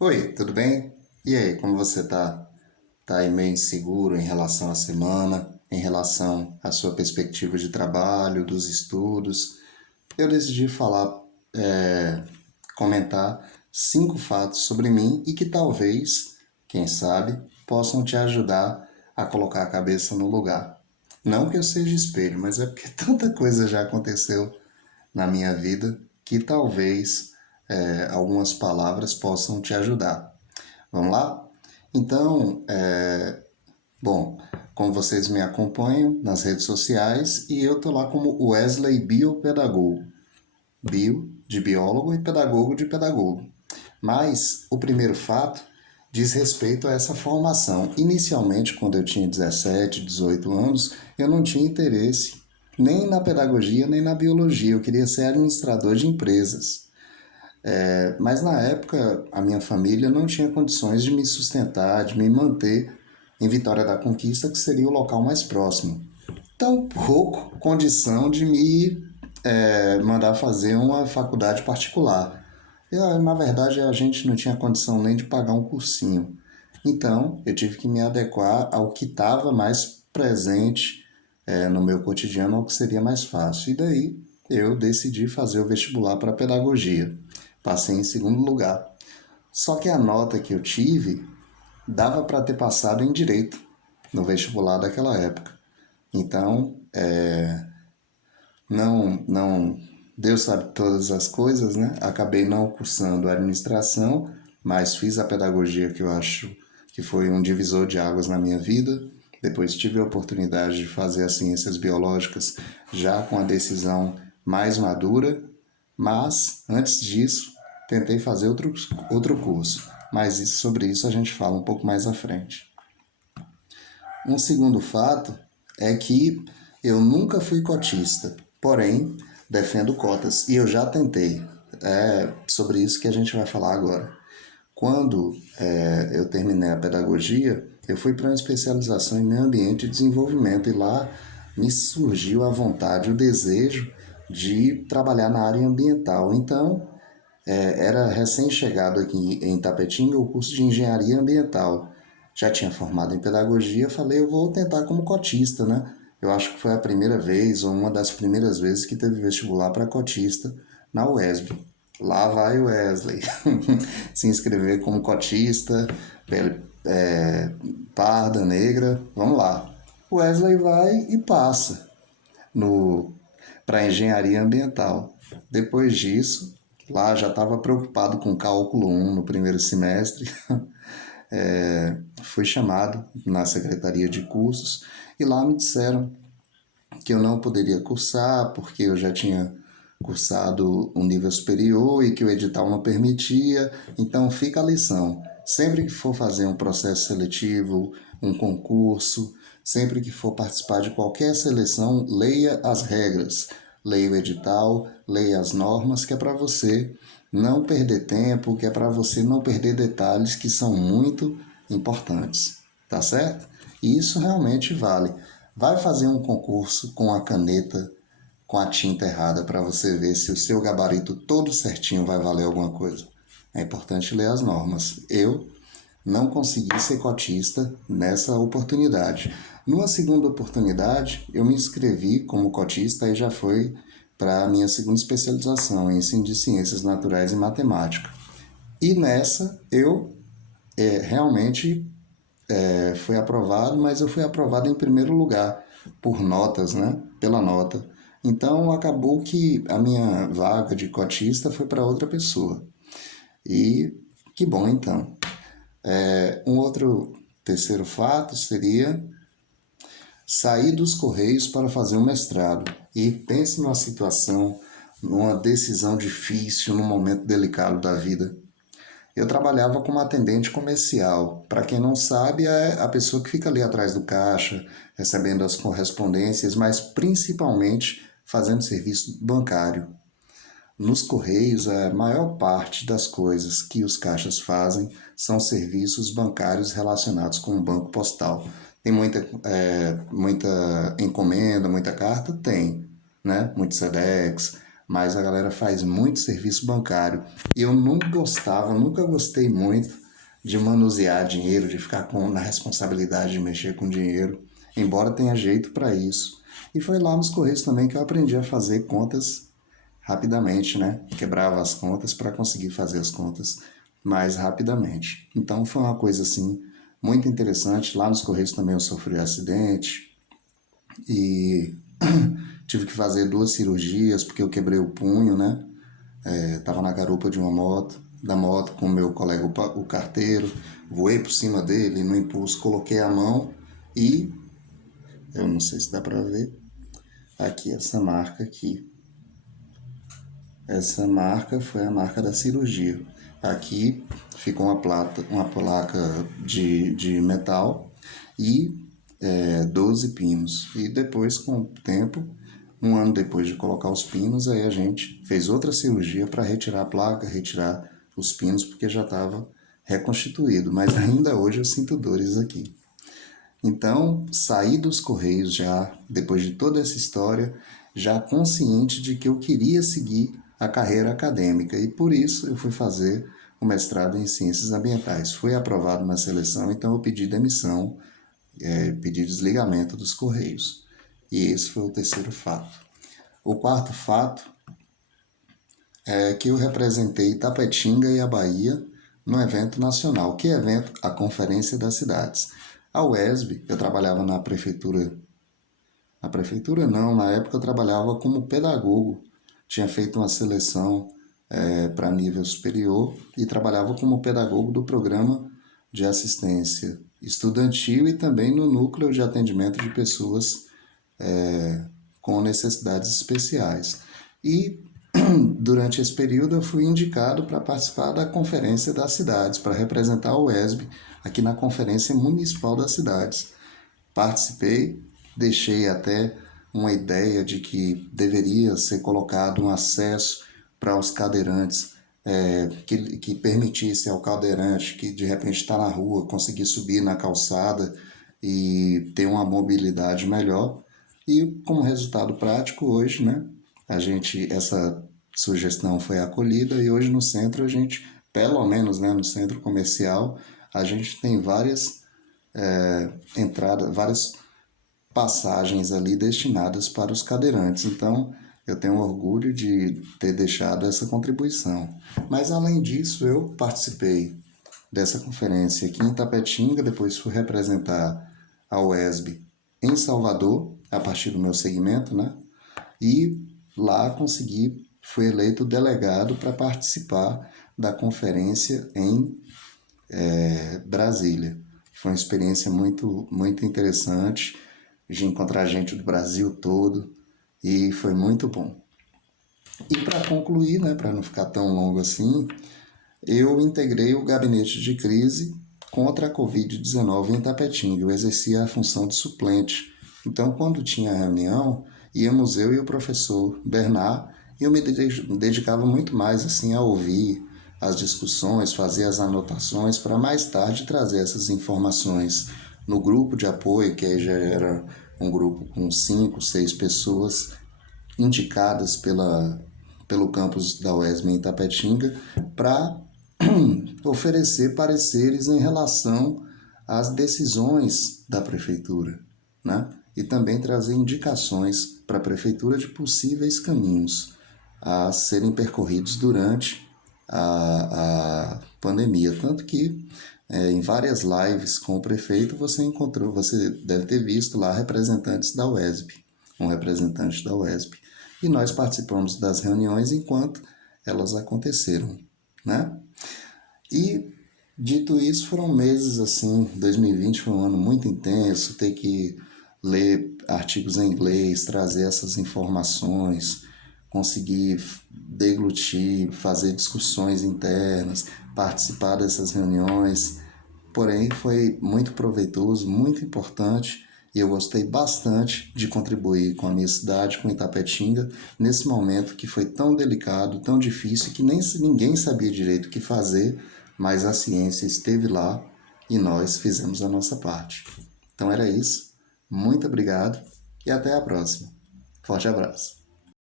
Oi, tudo bem? E aí, como você tá? Tá aí meio inseguro em relação à semana, em relação à sua perspectiva de trabalho, dos estudos? Eu decidi é, comentar 5 fatos sobre mim e que talvez, quem sabe, possam te ajudar a colocar a cabeça no lugar. Não que eu seja espelho, mas é porque tanta coisa já aconteceu na minha vida que talvez algumas palavras possam te ajudar. Vamos lá? Então, bom, como vocês me acompanham nas redes sociais e eu tô lá como Wesley Biopedagogo. Bio de biólogo e pedagogo de pedagogo. Mas o primeiro fato diz respeito a essa formação. Inicialmente, quando eu tinha 17, 18 anos, eu não tinha interesse nem na pedagogia nem na biologia. Eu queria ser administrador de empresas. Mas na época a minha família não tinha condições de me sustentar, de me manter em Vitória da Conquista, que seria o local mais próximo. Tampouco condição de me mandar fazer uma faculdade particular. Na verdade, a gente não tinha condição nem de pagar um cursinho. Então, eu tive que me adequar ao que estava mais presente no meu cotidiano, ao que seria mais fácil. E daí, eu decidi fazer o vestibular para pedagogia. Passei em segundo lugar. Só que a nota que eu tive dava para ter passado em direito no vestibular daquela época. Então, não, Deus sabe todas as coisas, né? Acabei não cursando a administração, mas fiz a pedagogia, que eu acho que foi um divisor de águas na minha vida. Depois tive a oportunidade de fazer as ciências biológicas já com a decisão mais madura, mas antes disso tentei fazer outro curso. Mas sobre isso a gente fala um pouco mais à frente. Um segundo fato é que eu nunca fui cotista, porém defendo cotas e eu já tentei. É sobre isso que a gente vai falar agora. Quando eu terminei a pedagogia, eu fui para uma especialização em meio ambiente e desenvolvimento e lá me surgiu a vontade, o desejo de trabalhar na área ambiental. Então, era recém-chegado aqui em Tapetinga o curso de engenharia ambiental. Já tinha formado em pedagogia, falei, eu vou tentar como cotista, né? Eu acho que foi a primeira vez, ou uma das primeiras vezes que teve vestibular para cotista na UESB. Lá vai o Wesley se inscrever como cotista, pele parda, negra, vamos lá. O Wesley vai e passa no para engenharia ambiental. Depois disso, lá já estava preocupado com cálculo 1 no primeiro semestre. Fui chamado na secretaria de cursos e lá me disseram que eu não poderia cursar porque eu já tinha cursado um nível superior e que o edital não permitia. Então fica a lição. Sempre que for fazer um processo seletivo, um concurso, sempre que for participar de qualquer seleção, leia as regras, leia o edital, leia as normas, que é para você não perder tempo, que é para você não perder detalhes que são muito importantes, tá certo? E isso realmente vale. Vai fazer um concurso com a caneta, com a tinta errada, para você ver se o seu gabarito todo certinho vai valer alguma coisa. É importante ler as normas. Eu não consegui ser cotista nessa oportunidade. Numa segunda oportunidade, eu me inscrevi como cotista e já foi para a minha segunda especialização em ensino de ciências naturais e matemática. E nessa eu realmente fui aprovado, mas eu fui aprovado em primeiro lugar por notas, né? Pela nota. Então acabou que a minha vaga de cotista foi para outra pessoa. E que bom então. Um outro terceiro fato seria sair dos Correios para fazer um mestrado. E pense numa situação, numa decisão difícil, num momento delicado da vida. Eu trabalhava como atendente comercial. Para quem não sabe, é a pessoa que fica ali atrás do caixa, recebendo as correspondências, mas principalmente fazendo serviço bancário. Nos Correios, a maior parte das coisas que os caixas fazem são serviços bancários relacionados com o banco postal. Tem muita encomenda, muita carta? Tem, né? Muito SEDEX, mas a galera faz muito serviço bancário. E eu nunca gostei muito de manusear dinheiro, de ficar na responsabilidade de mexer com dinheiro, embora tenha jeito para isso. E foi lá nos Correios também que eu aprendi a fazer contas rapidamente, né? Quebrava as contas para conseguir fazer as contas mais rapidamente. Então foi uma coisa assim muito interessante. Lá nos Correios também eu sofri um acidente e tive que fazer 2 cirurgias porque eu quebrei o punho, né? Tava na garupa de uma moto, da moto com o meu colega, o carteiro, voei por cima dele, no impulso coloquei a mão e eu não sei se dá para ver aqui essa marca aqui. Essa marca foi a marca da cirurgia. Aqui ficou uma placa de metal e 12 pinos. E depois, com o tempo, 1 ano depois de colocar os pinos, aí a gente fez outra cirurgia para retirar a placa, retirar os pinos, porque já estava reconstituído. Mas ainda hoje eu sinto dores aqui. Então, saí dos Correios já, depois de toda essa história, já consciente de que eu queria seguir a carreira acadêmica e por isso eu fui fazer o mestrado em Ciências Ambientais. Fui aprovado na seleção, então eu pedi demissão, pedi desligamento dos Correios. E esse foi o terceiro fato. O quarto fato é que eu representei Itapetinga e a Bahia no evento nacional. Que evento? A Conferência das Cidades. A UESB, eu trabalhava na prefeitura. Na prefeitura não, na época eu trabalhava como pedagogo. Tinha feito uma seleção para nível superior e trabalhava como pedagogo do programa de assistência estudantil e também no núcleo de atendimento de pessoas com necessidades especiais. E durante esse período eu fui indicado para participar da Conferência das Cidades, para representar a UESB aqui na Conferência Municipal das Cidades. Participei, deixei até uma ideia de que deveria ser colocado um acesso para os cadeirantes, que permitisse ao cadeirante que de repente está na rua conseguir subir na calçada e ter uma mobilidade melhor. E como resultado prático hoje, né, essa sugestão foi acolhida e hoje no centro a gente, pelo menos, né, no centro comercial, a gente tem várias entradas, várias passagens ali destinadas para os cadeirantes. Então, eu tenho orgulho de ter deixado essa contribuição. Mas, além disso, eu participei dessa conferência aqui em Itapetinga, depois fui representar a UESB em Salvador, a partir do meu segmento, né? E lá fui eleito delegado para participar da conferência em Brasília. Foi uma experiência muito, muito interessante de encontrar gente do Brasil todo e foi muito bom. E para concluir, né, para não ficar tão longo assim, eu integrei o gabinete de crise contra a Covid-19 em Itapetinga. Eu exercia a função de suplente. Então, quando tinha reunião, íamos eu e o professor Bernard e eu me dedicava muito mais assim a ouvir as discussões, fazer as anotações para mais tarde trazer essas informações no grupo de apoio, que aí já era um grupo com 5, 6 pessoas indicadas pelo campus da UESM em Itapetinga para oferecer pareceres em relação às decisões da prefeitura, né? E também trazer indicações para a prefeitura de possíveis caminhos a serem percorridos durante a pandemia. Tanto que em várias lives com o prefeito você deve ter visto lá representantes da UESB, um representante da UESB. E nós participamos das reuniões enquanto elas aconteceram, né? E, dito isso, foram meses assim, 2020 foi um ano muito intenso, ter que ler artigos em inglês, trazer essas informações, conseguir deglutir, fazer discussões internas, participar dessas reuniões. Porém, foi muito proveitoso, muito importante e eu gostei bastante de contribuir com a minha cidade, com Itapetinga, nesse momento que foi tão delicado, tão difícil, que nem ninguém sabia direito o que fazer, mas a ciência esteve lá e nós fizemos a nossa parte. Então era isso. Muito obrigado e até a próxima. Forte abraço.